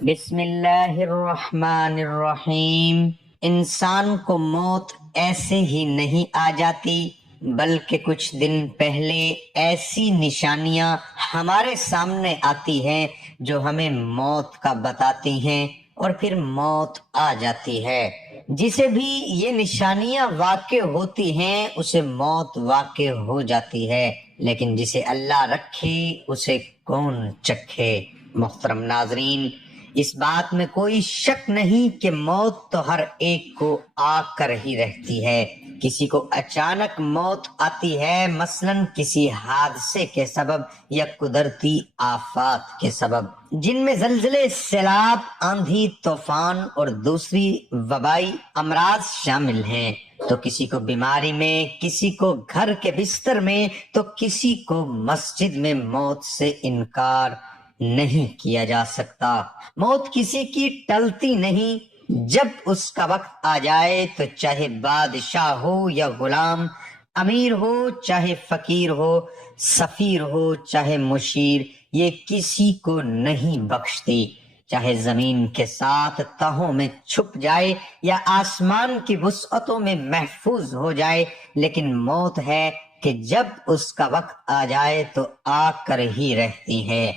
بسم اللہ الرحمن الرحیم۔ انسان کو موت ایسے ہی نہیں آ جاتی، بلکہ کچھ دن پہلے ایسی نشانیاں ہمارے سامنے آتی ہیں جو ہمیں موت کا بتاتی ہیں، اور پھر موت آ جاتی ہے۔ جسے بھی یہ نشانیاں واقع ہوتی ہیں اسے موت واقع ہو جاتی ہے، لیکن جسے اللہ رکھے اسے کون چکھے۔ محترم ناظرین، اس بات میں کوئی شک نہیں کہ موت تو ہر ایک کو آ کر ہی رہتی ہے۔ کسی کو اچانک موت آتی ہے، مثلاً کسی حادثے کے سبب یا قدرتی آفات کے سبب، جن میں زلزلے، سیلاب، آندھی، طوفان اور دوسری وبائی امراض شامل ہیں۔ تو کسی کو بیماری میں، کسی کو گھر کے بستر میں، تو کسی کو مسجد میں موت سے انکار نہیں کیا جا سکتا۔ موت کسی کی ٹلتی نہیں، جب اس کا وقت آ جائے تو چاہے بادشاہ ہو یا غلام، امیر ہو چاہے فقیر ہو، سفیر ہو چاہے مشیر، یہ کسی کو نہیں بخشتی۔ چاہے زمین کے ساتھ تہوں میں چھپ جائے یا آسمان کی وسعتوں میں محفوظ ہو جائے، لیکن موت ہے کہ جب اس کا وقت آ جائے تو آ کر ہی رہتی ہے۔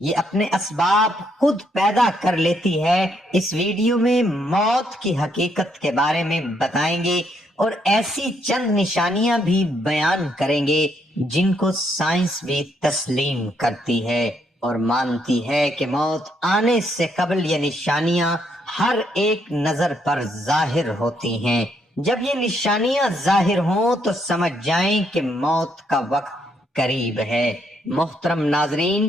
یہ اپنے اسباب خود پیدا کر لیتی ہے۔ اس ویڈیو میں موت کی حقیقت کے بارے میں بتائیں گے اور ایسی چند نشانیاں بھی بیان کریں گے جن کو سائنس بھی تسلیم کرتی ہے اور مانتی ہے کہ موت آنے سے قبل یہ نشانیاں ہر ایک نظر پر ظاہر ہوتی ہیں۔ جب یہ نشانیاں ظاہر ہوں تو سمجھ جائیں کہ موت کا وقت قریب ہے۔ محترم ناظرین،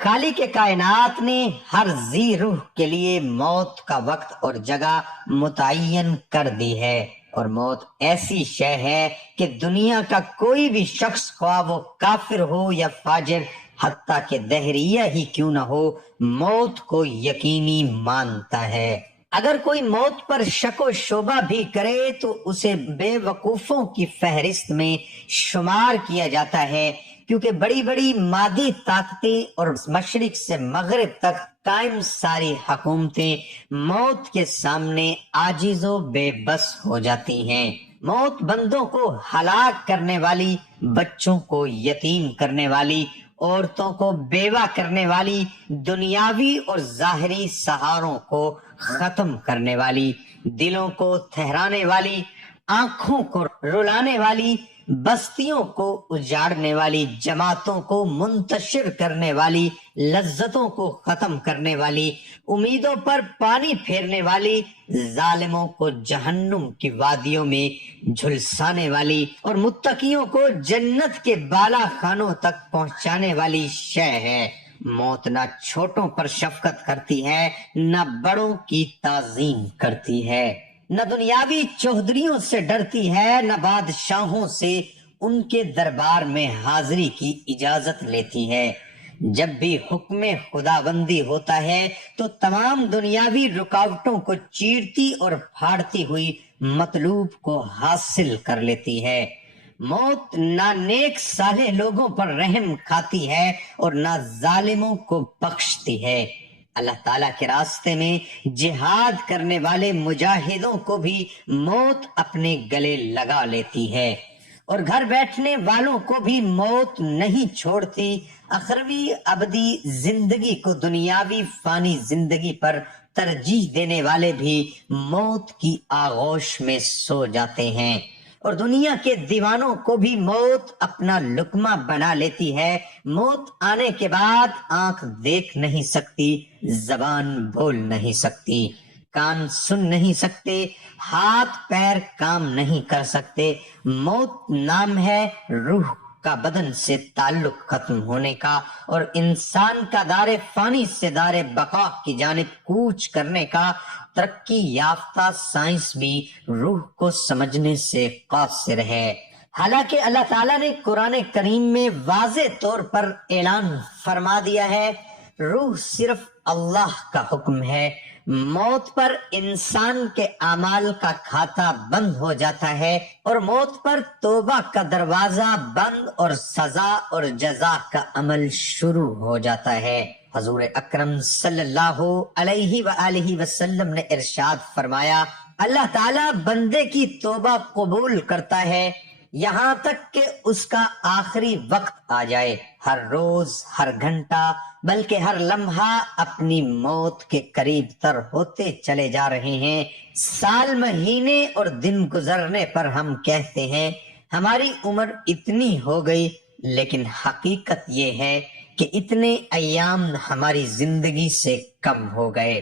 خالق کائنات نے ہر ذی روح کے لیے موت کا وقت اور جگہ متعین کر دی ہے، اور موت ایسی شے ہے کہ دنیا کا کوئی بھی شخص، خواہ وہ کافر ہو یا فاجر، حتیٰ کہ دہریہ ہی کیوں نہ ہو، موت کو یقینی مانتا ہے۔ اگر کوئی موت پر شک و شبہ بھی کرے تو اسے بے وقوفوں کی فہرست میں شمار کیا جاتا ہے، کیونکہ بڑی بڑی مادی طاقتیں اور مشرق سے مغرب تک قائم ساری حکومتیں موت کے سامنے عاجز و بے بس ہو جاتی ہیں۔ موت بندوں کو ہلاک کرنے والی، بچوں کو یتیم کرنے والی، عورتوں کو بیوہ کرنے والی، دنیاوی اور ظاہری سہاروں کو ختم کرنے والی، دلوں کو ٹھہرانے والی، آنکھوں کو رلانے والی، بستیوں کو اجاڑنے والی، جماعتوں کو منتشر کرنے والی، لذتوں کو ختم کرنے والی، امیدوں پر پانی پھیرنے والی، ظالموں کو جہنم کی وادیوں میں جھلسانے والی اور متقیوں کو جنت کے بالا خانوں تک پہنچانے والی شے ہے۔ موت نہ چھوٹوں پر شفقت کرتی ہے، نہ بڑوں کی تعظیم کرتی ہے، نہ دنیاوی چوہدریوں سے ڈرتی ہے، نہ بادشاہوں سے ان کے دربار میں حاضری کی اجازت لیتی ہے۔ جب بھی حکم خداوندی ہوتا ہے تو تمام دنیاوی رکاوٹوں کو چیرتی اور پھاڑتی ہوئی مطلوب کو حاصل کر لیتی ہے۔ موت نہ نیک صالح لوگوں پر رحم کھاتی ہے اور نہ ظالموں کو بخشتی ہے۔ اللہ تعالیٰ کے راستے میں جہاد کرنے والے مجاہدوں کو بھی موت اپنے گلے لگا لیتی ہے، اور گھر بیٹھنے والوں کو بھی موت نہیں چھوڑتی۔ اخروی ابدی زندگی کو دنیاوی فانی زندگی پر ترجیح دینے والے بھی موت کی آغوش میں سو جاتے ہیں، اور دنیا کے دیوانوں کو بھی موت اپنا لقمہ بنا لیتی ہے۔ موت آنے کے بعد آنکھ دیکھ نہیں سکتی، زبان بول نہیں سکتی، کان سن نہیں سکتے، ہاتھ پیر کام نہیں کر سکتے۔ موت نام ہے روح کا بدن سے تعلق ختم ہونے کا، اور انسان کا دار فانی سے دار بقا کی جانب کوچ کرنے کا۔ ترقی یافتہ سائنس بھی روح کو سمجھنے سے قاصر ہے، حالانکہ اللہ تعالیٰ نے قرآن کریم میں واضح طور پر اعلان فرما دیا ہے، روح صرف اللہ کا حکم ہے۔ موت پر انسان کے اعمال کا کھاتہ بند ہو جاتا ہے، اور موت پر توبہ کا دروازہ بند اور سزا اور جزا کا عمل شروع ہو جاتا ہے۔ حضور اکرم صلی اللہ علیہ وآلہ وسلم نے ارشاد فرمایا، اللہ تعالیٰ بندے کی توبہ قبول کرتا ہے یہاں تک کہ اس کا آخری وقت آ جائے۔ ہر روز، ہر گھنٹہ، بلکہ ہر لمحہ اپنی موت کے قریب تر ہوتے چلے جا رہے ہیں۔ سال، مہینے اور دن گزرنے پر ہم کہتے ہیں ہماری عمر اتنی ہو گئی، لیکن حقیقت یہ ہے کہ اتنے ایام ہماری زندگی سے کم ہو گئے۔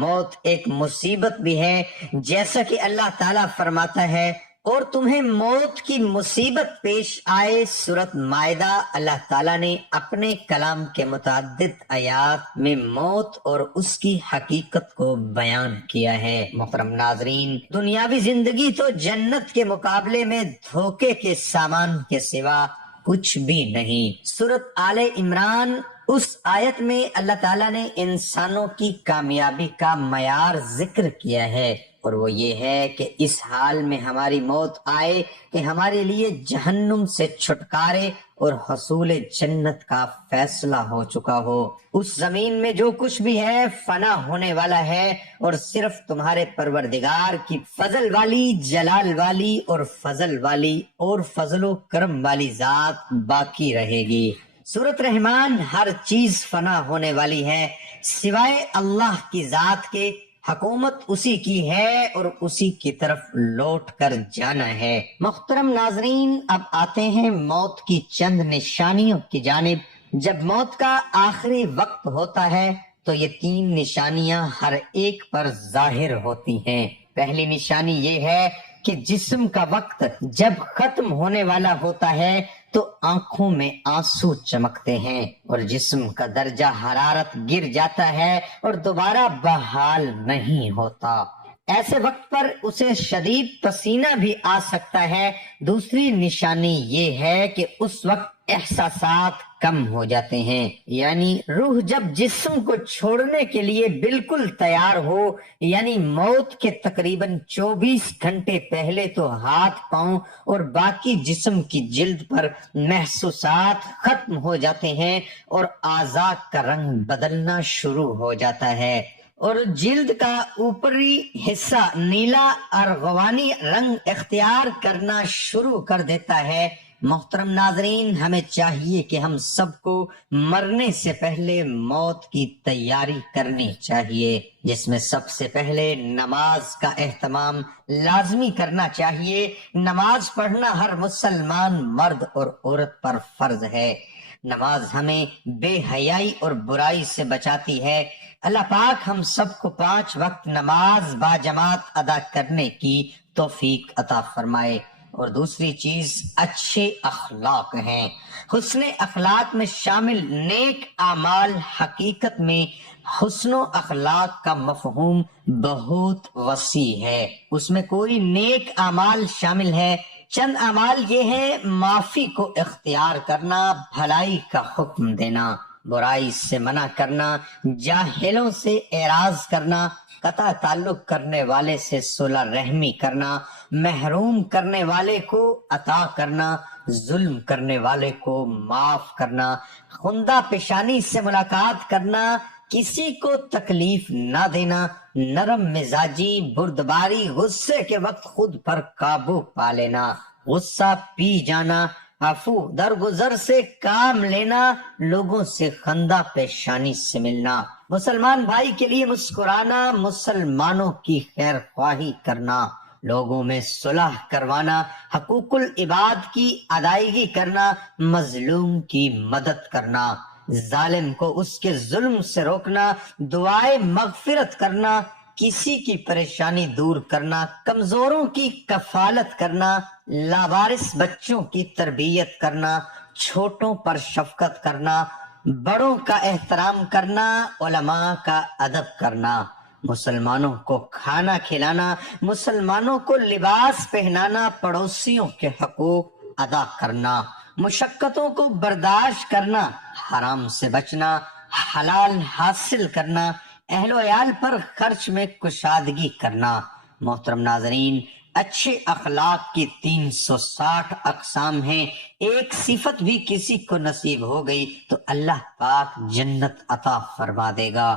موت ایک مصیبت بھی ہے، جیسا کہ اللہ تعالیٰ فرماتا ہے، اور تمہیں موت کی مصیبت پیش آئے۔ سورۃ مائدہ اللہ تعالیٰ نے اپنے کلام کے متعدد آیات میں موت اور اس کی حقیقت کو بیان کیا ہے۔ محترم ناظرین، دنیاوی زندگی تو جنت کے مقابلے میں دھوکے کے سامان کے سوا کچھ بھی نہیں۔ سورۃ آل عمران اس آیت میں اللہ تعالیٰ نے انسانوں کی کامیابی کا معیار ذکر کیا ہے، اور وہ یہ ہے کہ اس حال میں ہماری موت آئے کہ ہمارے لیے جہنم سے چھٹکارے اور حصول جنت کا فیصلہ ہو چکا ہو۔ اس زمین میں جو کچھ بھی ہے فنا ہونے والا ہے، اور صرف تمہارے پروردگار کی فضل والی، جلال والی اور فضل والی اور فضل و کرم والی ذات باقی رہے گی۔ سورۃ رحمان، ہر چیز فنا ہونے والی ہے سوائے اللہ کی ذات کے۔ حکومت اسی کی ہے اور اسی کی طرف لوٹ کر جانا ہے۔ محترم ناظرین، اب آتے ہیں موت کی چند نشانیوں کی جانب۔ جب موت کا آخری وقت ہوتا ہے تو یہ 3 نشانیاں ہر ایک پر ظاہر ہوتی ہیں۔ پہلی نشانی یہ ہے کہ جسم کا وقت جب ختم ہونے والا ہوتا ہے تو آنکھوں میں آنسو چمکتے ہیں اور جسم کا درجہ حرارت گر جاتا ہے اور دوبارہ بحال نہیں ہوتا۔ ایسے وقت پر اسے شدید پسینہ بھی آ سکتا ہے۔ دوسری نشانی یہ ہے کہ اس وقت احساسات کم ہو جاتے ہیں، یعنی روح جب جسم کو چھوڑنے کے لیے بالکل تیار ہو، یعنی موت کے تقریباً 24 گھنٹے پہلے تو ہاتھ، پاؤں اور باقی جسم کی جلد پر محسوسات ختم ہو جاتے ہیں اور اعضاء کا رنگ بدلنا شروع ہو جاتا ہے، اور جلد کا اوپری حصہ نیلا ارغوانی رنگ اختیار کرنا شروع کر دیتا ہے۔ محترم ناظرین، ہمیں چاہیے کہ ہم سب کو مرنے سے پہلے موت کی تیاری کرنی چاہیے، جس میں سب سے پہلے نماز کا اہتمام لازمی کرنا چاہیے۔ نماز پڑھنا ہر مسلمان مرد اور عورت پر فرض ہے۔ نماز ہمیں بے حیائی اور برائی سے بچاتی ہے۔ اللہ پاک ہم سب کو 5 وقت نماز باجماعت ادا کرنے کی توفیق عطا فرمائے۔ اور دوسری چیز اچھے اخلاق ہیں۔ حسن اخلاق میں شامل نیک اعمال، حقیقت میں حسن و اخلاق کا مفہوم بہت وسیع ہے۔ اس میں کوئی نیک اعمال شامل ہے۔ چند اعمال یہ ہیں: معافی کو اختیار کرنا، بھلائی کا حکم دینا، برائی سے منع کرنا، جاہلوں سے اعراض کرنا، قطع تعلق کرنے والے سے صلح رحمی کرنا، محروم کرنے والے کو عطا کرنا، ظلم کرنے والے کو معاف کرنا، خندہ پیشانی سے ملاقات کرنا، کسی کو تکلیف نہ دینا، نرم مزاجی، بردباری، غصے کے وقت خود پر قابو پا لینا، غصہ پی جانا، عفو درگزر سے کام لینا، لوگوں سے خندہ پیشانی سے ملنا، مسلمان بھائی کے لیے مسکرانا، مسلمانوں کی خیر خواہی کرنا، لوگوں میں صلح کروانا، حقوق العباد کی ادائیگی کرنا، مظلوم کی مدد کرنا، ظالم کو اس کے ظلم سے روکنا، دعائے مغفرت کرنا، کسی کی پریشانی دور کرنا، کمزوروں کی کفالت کرنا، لاوارث بچوں کی تربیت کرنا، چھوٹوں پر شفقت کرنا، بڑوں کا احترام کرنا، علماء کا ادب کرنا، مسلمانوں کو کھانا کھلانا، مسلمانوں کو لباس پہنانا، پڑوسیوں کے حقوق ادا کرنا، مشقتوں کو برداشت کرنا، حرام سے بچنا، حلال حاصل کرنا، اہل و عیال پر خرچ میں کشادگی کرنا۔ محترم ناظرین، اچھے اخلاق کی 360 اقسام ہیں، ایک صفت بھی کسی کو نصیب ہو گئی تو اللہ پاک جنت عطا فرما دے گا۔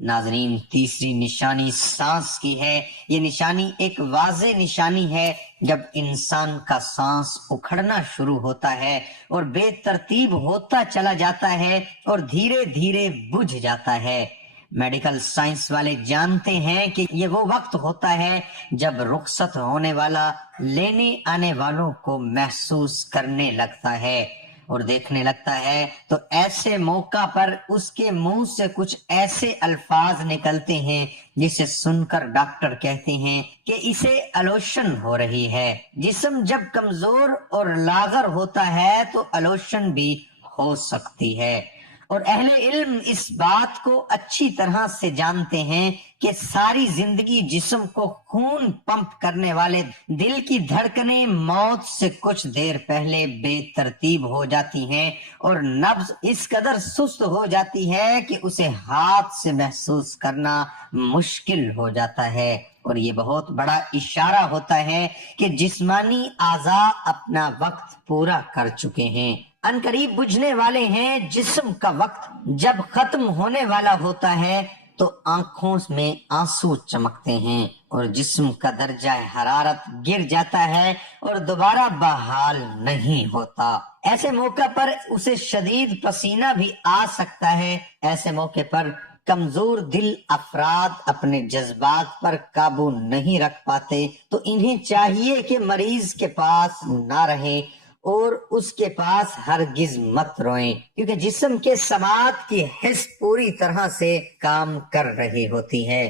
ناظرین، تیسری نشانی سانس کی ہے۔ یہ نشانی ایک واضح نشانی ہے۔ جب انسان کا سانس اکھڑنا شروع ہوتا ہے اور بے ترتیب ہوتا چلا جاتا ہے اور دھیرے دھیرے بجھ جاتا ہے۔ میڈیکل سائنس والے جانتے ہیں کہ یہ وہ وقت ہوتا ہے جب رخصت ہونے والا لینے آنے والوں کو محسوس کرنے لگتا ہے اور دیکھنے لگتا ہے، تو ایسے موقع پر اس کے منہ سے کچھ ایسے الفاظ نکلتے ہیں جسے سن کر ڈاکٹر کہتے ہیں کہ اسے الوشن ہو رہی ہے۔ جسم جب کمزور اور لاغر ہوتا ہے تو الوشن بھی ہو سکتی ہے، اور اہل علم اس بات کو اچھی طرح سے جانتے ہیں کہ ساری زندگی جسم کو خون پمپ کرنے والے دل کی دھڑکنیں موت سے کچھ دیر پہلے بے ترتیب ہو جاتی ہیں اور نبض اس قدر سست ہو جاتی ہے کہ اسے ہاتھ سے محسوس کرنا مشکل ہو جاتا ہے، اور یہ بہت بڑا اشارہ ہوتا ہے کہ جسمانی اعضاء اپنا وقت پورا کر چکے ہیں، ان قریب بجھنے والے ہیں۔ جسم کا وقت جب ختم ہونے والا ہوتا ہے تو آنکھوں میں آنسو چمکتے ہیں اور جسم کا درجہ حرارت گر جاتا ہے اور دوبارہ بحال نہیں ہوتا۔ ایسے موقع پر اسے شدید پسینہ بھی آ سکتا ہے۔ ایسے موقع پر کمزور دل افراد اپنے جذبات پر قابو نہیں رکھ پاتے، تو انہیں چاہیے کہ مریض کے پاس نہ رہیں اور اس کے پاس ہرگز مت روئیں، کیونکہ جسم کے سماعت کی حس پوری طرح سے کام کر رہی ہوتی ہے،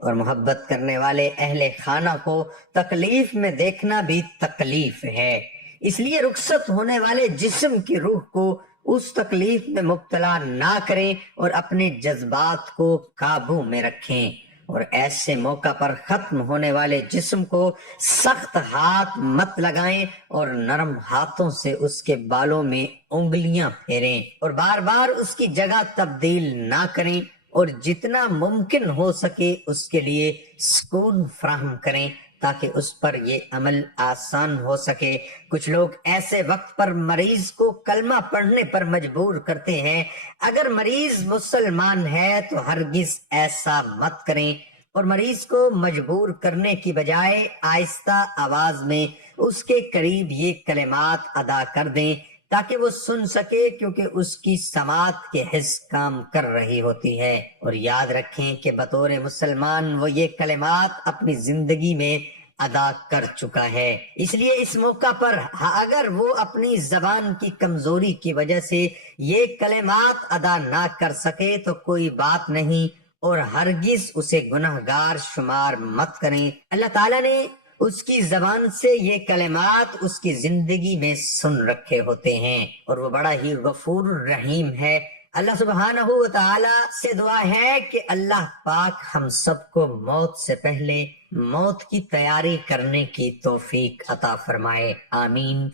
اور محبت کرنے والے اہل خانہ کو تکلیف میں دیکھنا بھی تکلیف ہے۔ اس لیے رخصت ہونے والے جسم کی روح کو اس تکلیف میں مبتلا نہ کریں اور اپنے جذبات کو قابو میں رکھیں، اور ایسے موقع پر ختم ہونے والے جسم کو سخت ہاتھ مت لگائیں اور نرم ہاتھوں سے اس کے بالوں میں انگلیاں پھیریں اور بار بار اس کی جگہ تبدیل نہ کریں، اور جتنا ممکن ہو سکے اس کے لیے سکون فراہم کریں تاکہ اس پر یہ عمل آسان ہو سکے۔ کچھ لوگ ایسے وقت پر مریض کو کلمہ پڑھنے پر مجبور کرتے ہیں۔ اگر مریض مسلمان ہے تو ہرگز ایسا مت کریں، اور مریض کو مجبور کرنے کی بجائے آہستہ آواز میں اس کے قریب یہ کلمات ادا کر دیں تاکہ وہ سن سکے، کیونکہ اس کی سماعت کے حس کام کر رہی ہوتی ہے۔ اور یاد رکھیں کہ بطور مسلمان وہ یہ کلمات اپنی زندگی میں ادا کر چکا ہے، اس لیے اس موقع پر اگر وہ اپنی زبان کی کمزوری کی وجہ سے یہ کلمات ادا نہ کر سکے تو کوئی بات نہیں، اور ہرگز اسے گنہگار شمار مت کریں۔ اللہ تعالیٰ نے اس کی زبان سے یہ کلمات اس کی زندگی میں سن رکھے ہوتے ہیں، اور وہ بڑا ہی غفور رحیم ہے۔ اللہ سبحانہ و تعالی سے دعا ہے کہ اللہ پاک ہم سب کو موت سے پہلے موت کی تیاری کرنے کی توفیق عطا فرمائے، آمین۔